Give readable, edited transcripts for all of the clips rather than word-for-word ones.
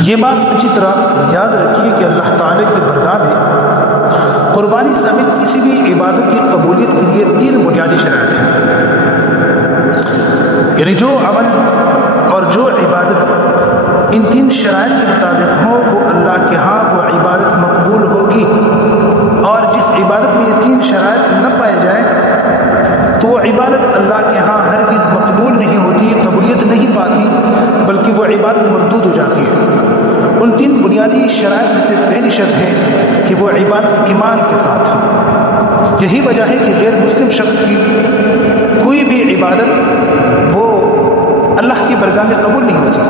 یہ بات اچھی طرح یاد رکھیے کہ اللہ تعالیٰ کی بارگاہ میں قربانی سمیت کسی بھی عبادت کی قبولیت کے لیے 3 بنیادی شرائط ہیں. یعنی جو عمل اور جو عبادت ان 3 شرائط کے مطابق ہو وہ اللہ کے ہاں وہ عبادت مقبول ہوگی، اور جس عبادت میں یہ 3 شرائط نہ پائے جائیں تو وہ عبادت اللہ کے ہاں ہرگز مقبول نہیں ہوتی، قبولیت نہیں پاتی، بلکہ وہ عبادت مردود ہو جاتی ہے. ان 3 بنیادی شرائط میں سے پہلی شرط ہے کہ وہ عبادت ایمان کے ساتھ ہو. یہی وجہ ہے کہ غیر مسلم شخص کی کوئی بھی عبادت وہ اللہ کی بارگاہ میں قبول نہیں ہوتی.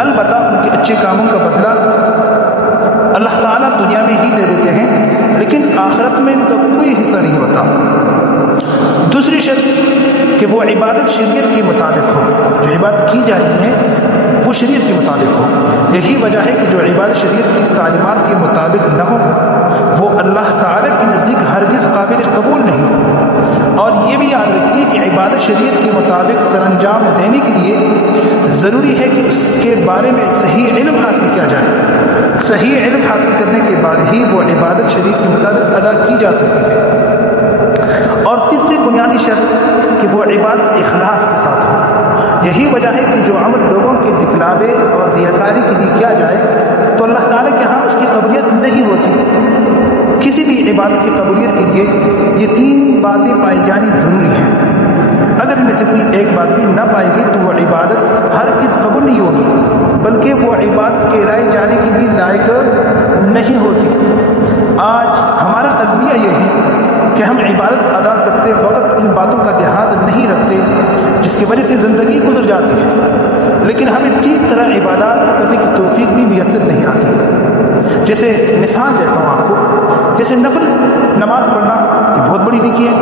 البتہ ان کے اچھے کاموں کا بدلہ اللہ تعالیٰ دنیا میں ہی دے دیتے ہیں، لیکن آخرت میں ان کا کوئی حصہ نہیں ہوتا. دوسری شرط کہ وہ عبادت شریعت کے مطابق ہو، جو عبادت کی جا رہی ہے وہ شریعت کے مطابق ہو. یہی وجہ ہے کہ جو عبادت شریعت کی تعلیمات کے مطابق نہ ہو وہ اللہ تعالیٰ کے نزدیک ہرگز قابل قبول نہیں. اور یہ بھی یاد رکھیے کہ عبادت شریعت کے مطابق سر انجام دینے کے لیے ضروری ہے کہ اس کے بارے میں صحیح علم حاصل کیا جائے. صحیح علم حاصل کرنے کے بعد ہی وہ عبادت شریعت کے مطابق ادا کی جا سکتی ہے. اور تیسری بنیادی شرط کہ وہ عبادت اخلاص کے ساتھ ہو. یہی وجہ ہے کہ جو عمل لوگوں کے دکھلاوے اور ریاکاری کے لیے کیا جائے تو اللہ تعالیٰ کے ہاں اس کی قبولیت نہیں ہوتی. کسی بھی عبادت کی قبولیت کے لیے یہ 3 باتیں پائی جانی ضروری ہیں. اگر ان میں سے کوئی ایک بات بھی نہ پائے گی تو وہ عبادت ہرگز قبول نہیں ہوگی، بلکہ وہ عبادت کہلائے جانے کی بھی لائق نہیں ہوتی. آج ہمارا المیہ یہ ہے کہ ہم عبادت ادا کرتے وقت ان باتوں کا لحاظ نہیں رکھتے، جس کی وجہ سے زندگی گزر جاتی ہے، لیکن ہمیں ٹھیک طرح عبادات کرنے کی توفیق بھی میسر نہیں آتی. جیسے مثال دیتا ہوں آپ کو، جیسے نفل نماز پڑھنا یہ بہت بڑی نیکی ہے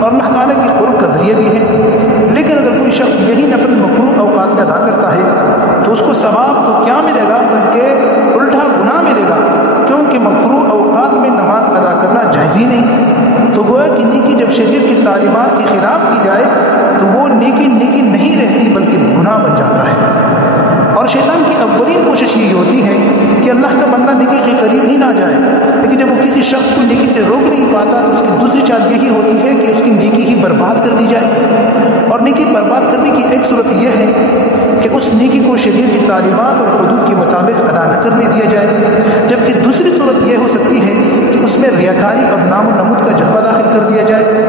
اور اللہ تعالیٰ کی قرب کا ذریعہ بھی ہے، لیکن اگر کوئی شخص یہی نفل مکروہ اوقات میں ادا کرتا ہے تو اس کو ثواب تو کیا ملے گا بلکہ الٹا گناہ ملے گا، کیونکہ مکروہ اوقات میں نماز ادا کرنا جائز ہی نہیں. تو گویا کہ نیکی جب شریعت کی تعلیمات کے خلاف کی جائے تو وہ نیکی نہیں رہتی بلکہ گناہ بن جاتا ہے. اور شیطان کی اولین کوشش یہی ہوتی ہے کہ اللہ کا بندہ نیکی کے قریب ہی نہ جائے، لیکن جب وہ کسی شخص کو نیکی سے روک نہیں پاتا تو اس کی دوسری چال یہی ہوتی ہے کہ اس کی نیکی ہی برباد کر دی جائے. اور نیکی برباد کرنے کی ایک صورت یہ ہے کہ اس نیکی کو شریعت کی تعلیمات اور حدود کے مطابق ادا نہ کرنے دیا جائے، جبکہ دوسری صورت یہ ہو سکتی ہے کہ اس میں ریاکاری اور نام و نمود کا جذبہ داخل کر دیا جائے.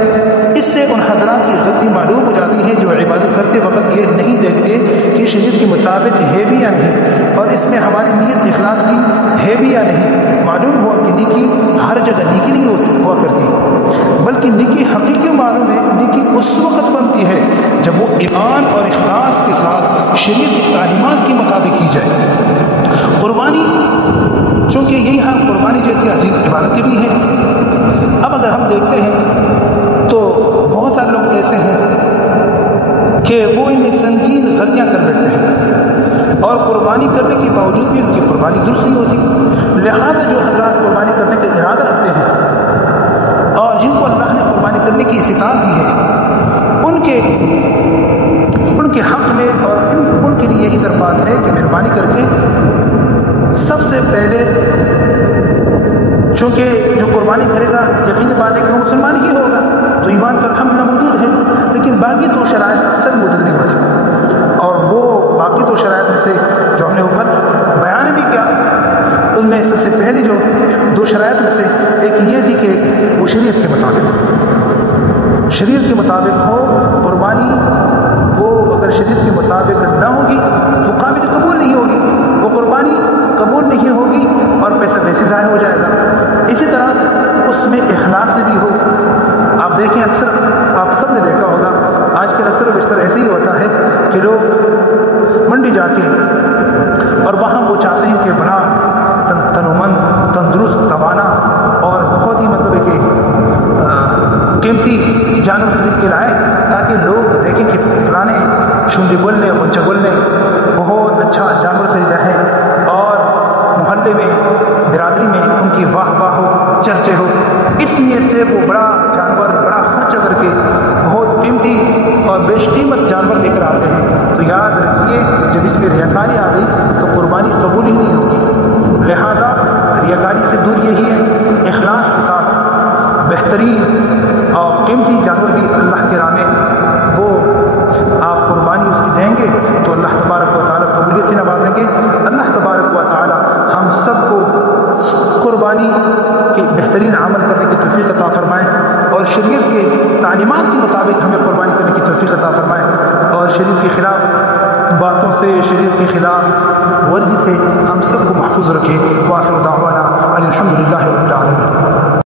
اس سے ان حضرات کی غلطی معلوم ہو جاتی ہے جو عبادت کرتے وقت یہ نہیں دیکھتے کہ شریعت کے مطابق ہے بھی یا نہیں، اور اس میں ہماری نیت اخلاص کی ہے بھی یا نہیں. معلوم ہوا کہ نیکی ہر جگہ نیکی نہیں ہوا کرتی، بلکہ نیکی حقیقی معلوم ہے نیکی اس وقت بنتی ہے جب وہ ایمان اور اخلاص کے ساتھ شریعت کی تعلیمات کے مطابق کی جائے. قربانی چونکہ یہی ہم قربانی جیسی عظیم عبادتیں بھی ہیں. اب اگر ہم دیکھتے ہیں تو بہت سارے لوگ ایسے ہیں کہ وہ ان میں سنگین غلطیاں کر بیٹھتے ہیں اور قربانی کرنے کے باوجود بھی ان کی قربانی درست نہیں ہوتی. لہذا جو حضرات قربانی کرنے کا ارادہ رکھتے ہیں اور جن کو اللہ نے قربانی کرنے کی استطاعت دی ہے ان کے حق میں اور ان کے لیے یہی درخواست ہے کہ مہربانی کر کے سب سے پہلے، چونکہ جو قربانی کرے گا یقین بات ہے کہ وہ مسلمان ہی ہوگا تو ایمان کا الحمدللہ موجود ہے، لیکن باقی 2 شرائط اکثر موجود نہیں ہوتی. اور وہ باقی 2 شرائط میں سے جو ہم نے اوپر بیان بھی کیا ان میں سب سے پہلی جو 2 شرائط میں سے ایک یہ تھی کہ وہ شریعت کے مطابق ہو. قربانی وہ اگر شریعت کے مطابق نہ ہوگی تو قابل قبول نہیں ہوگی، وہ قربانی قبول نہیں ہوگی اور پیسہ ویسے ضائع ہو جائے گا. اسی طرح اس میں اخلاص سے بھی ہو. آپ دیکھیں اکثر آپ سب نے دیکھا ہوگا آج کل اکثر و بیشتر ایسے ہی ہوتا ہے کہ لوگ منڈی جا کے اور وہاں وہ چاہتے ہیں کہ بڑا تنومند، تندرست، توانا اور بہت ہی مطلب ہے کہ قیمتی جانور خرید کے لائیں تاکہ لوگ دیکھیں کہ فلاں شنڈی گل نے اونچا گل نے بہت اچھا جانور خریدا ہے اور محلے میں برادری میں ان کی واہ واہ ہو، چرچے ہو. اس نیت سے وہ بڑا جانور بڑا خرچ کر کے بہت قیمتی اور بیش قیمت جانور لے کر آتے ہیں. تو یاد رکھیے جب اس میں ریاکاری آ گئی تو قربانی قبول ہی نہیں ہوگی. بہترین عمل کرنے کی توفیق عطا فرمائے اور شریعت کے تعلیمات کے مطابق ہمیں قربانی کرنے کی توفیق عطا فرمائے اور شریعت کے خلاف باتوں سے، شریعت کے خلاف ورزی سے ہم سب کو محفوظ رکھے۔ وآخر دعوانا الحمدللہ رب العالمین۔